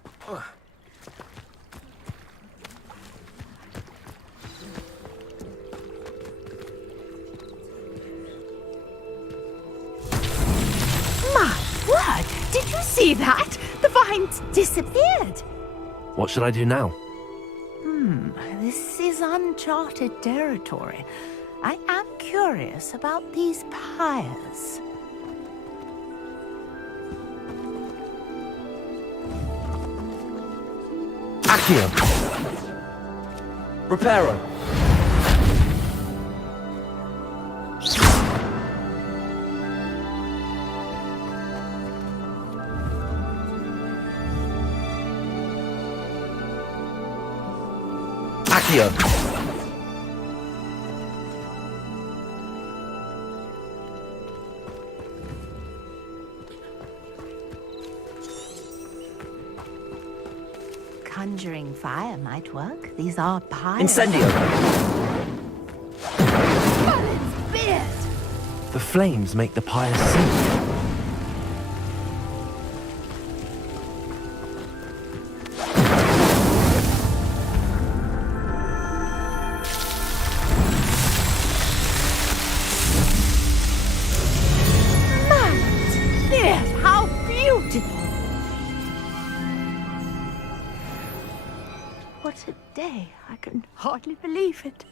My word! Did you see that? The vines disappeared! What should I do now? This is uncharted territory. I am curious about these pyres. Accio! Reparo! Accio! Conjuring fire might work. These are pyres. Incendio! Oh, it's beard! The flames make the pyre sing. Beard, how beautiful! What a day. I can hardly believe it.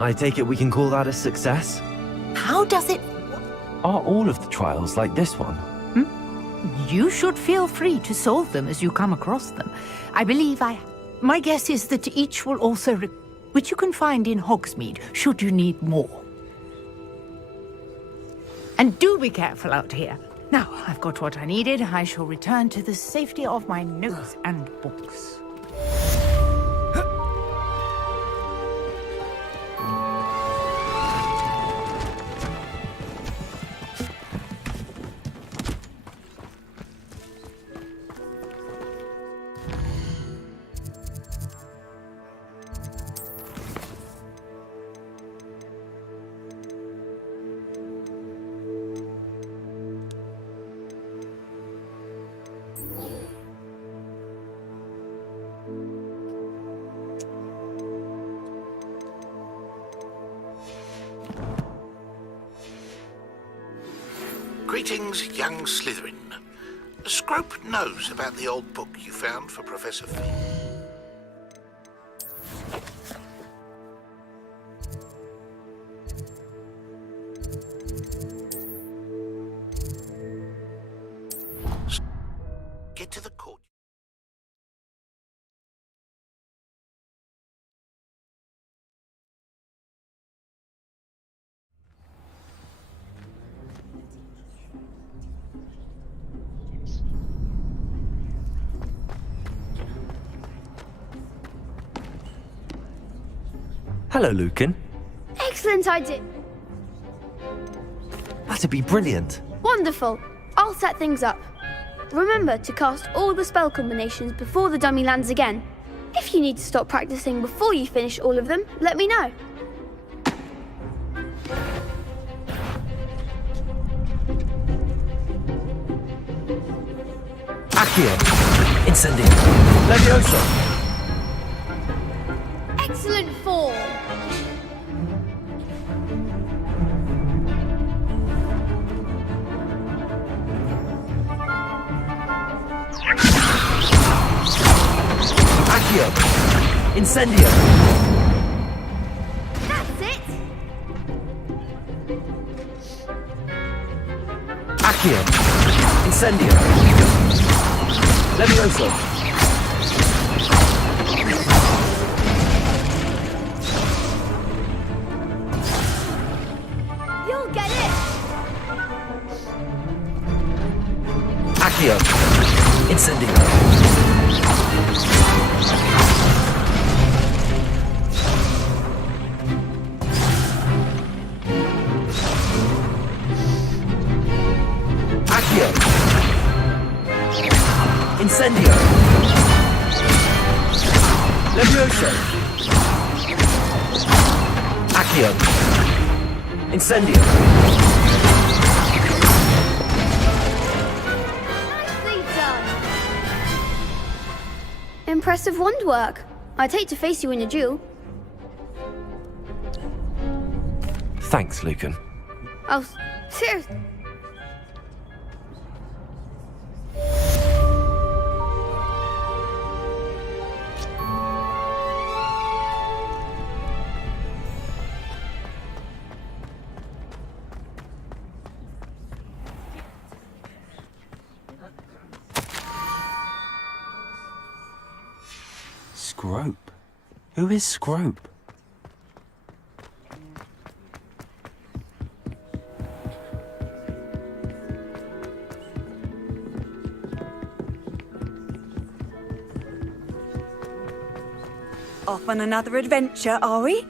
I take it we can call that a success? How does it... Are all of the trials like this one? You should feel free to solve them as you come across them. I believe My guess is that each will also... which you can find in Hogsmeade, should you need more. And do be careful out here. Now, I've got what I needed. I shall return to the safety of my notes and books. Greetings, young Slytherin. Scrope knows about the old book you found for Professor Fig. Get to the court. Hello, Lucan. Excellent idea. That'd be brilliant. Wonderful. I'll set things up. Remember to cast all the spell combinations before the dummy lands again. If you need to stop practicing before you finish all of them, let me know. Accio. Incendio. Levioso. Excellent form. Accio. Incendio. That's it. Accio. Incendio. Levioso. You'll get it. Accio. Incendio. Accio. Incendio. Levioso. Accio. Incendio. Nicely done. Impressive wand work. I'd hate to face you in a duel. Thanks, Lucan. Oh, seriously. Scrope? Who is Scrope? Off on another adventure, are we?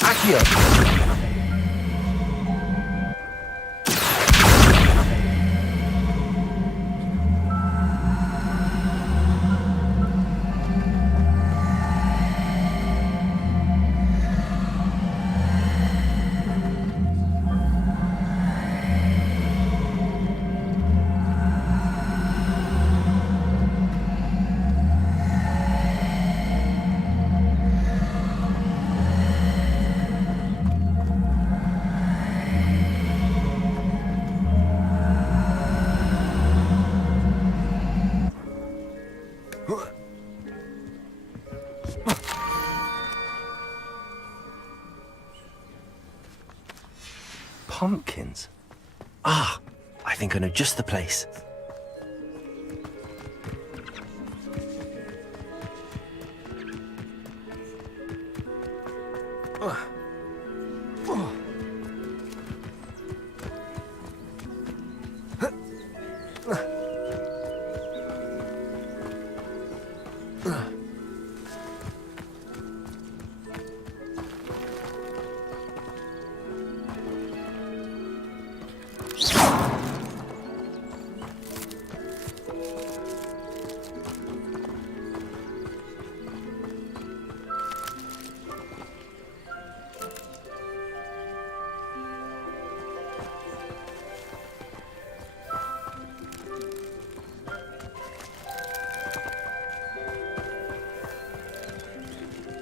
Accio. Pumpkins? Ah, I think I know just the place.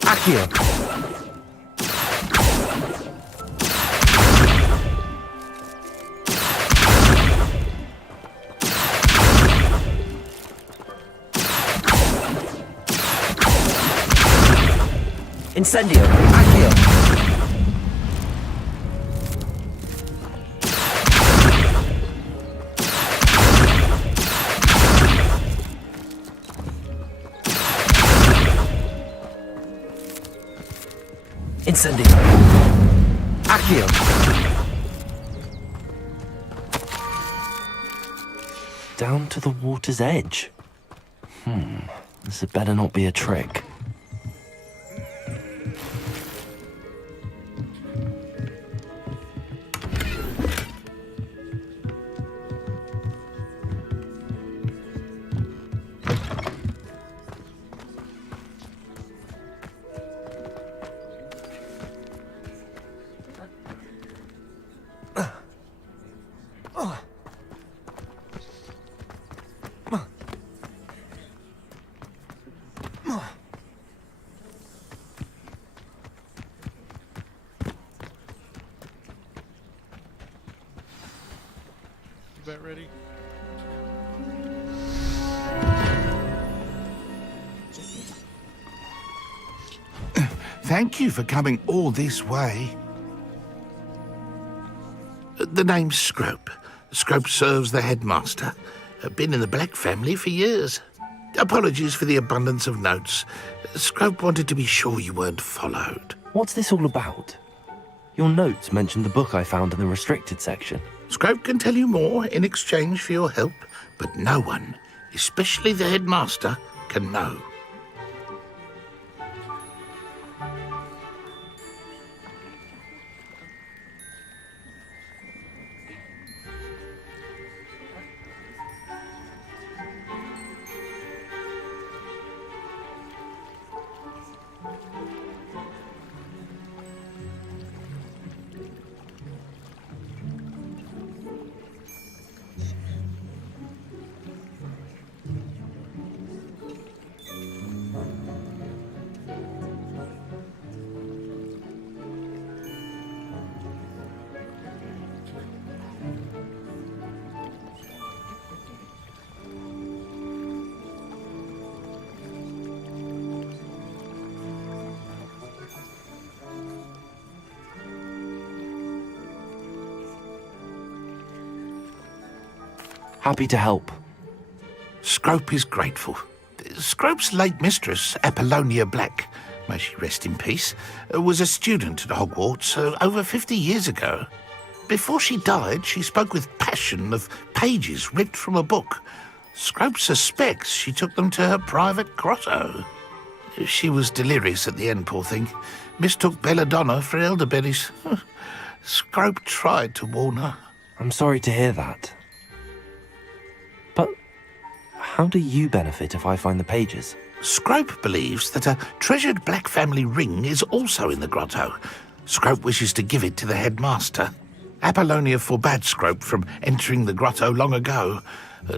Accio! Incendio! Accio! Incendio! Accio! Down to the water's edge. This had better not be a trick. You about ready? Thank you for coming all this way. The name's Scrope. Scrope serves the headmaster. Been in the Black family for years. Apologies for the abundance of notes. Scrope wanted to be sure you weren't followed. What's this all about? Your notes mentioned the book I found in the restricted section. Scrope can tell you more in exchange for your help, but no one, especially the headmaster, can know. Happy to help. Scrope is grateful. Scrope's late mistress, Apollonia Black, may she rest in peace, was a student at Hogwarts over 50 years ago. Before she died, she spoke with passion of pages ripped from a book. Scrope suspects she took them to her private grotto. She was delirious at the end, poor thing. Mistook belladonna for elderberries. Scrope tried to warn her. I'm sorry to hear that. But how do you benefit if I find the pages? Scrope believes that a treasured Black family ring is also in the grotto. Scrope wishes to give it to the headmaster. Apollonia forbade Scrope from entering the grotto long ago.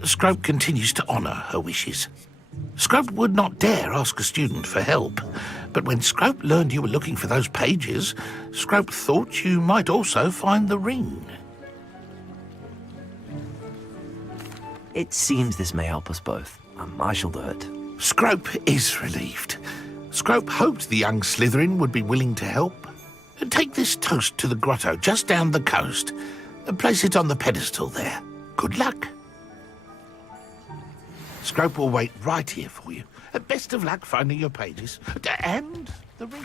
Scrope continues to honour her wishes. Scrope would not dare ask a student for help, but when Scrope learned you were looking for those pages, Scrope thought you might also find the ring. It seems this may help us both. I shall do it. Scrope is relieved. Scrope hoped the young Slytherin would be willing to help. Take this toast to the grotto just down the coast. Place it on the pedestal there. Good luck. Scrope will wait right here for you. Best of luck finding your pages. And the ring.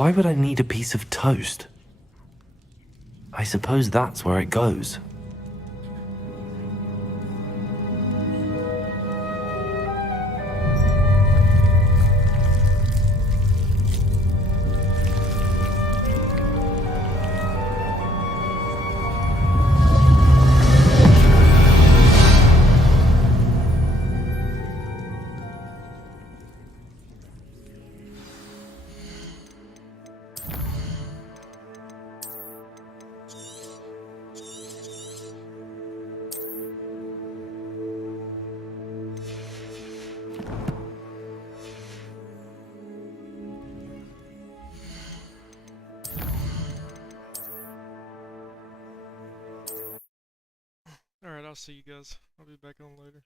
Why would I need a piece of toast? I suppose that's where it goes. Alright, I'll see you guys. I'll be back on later.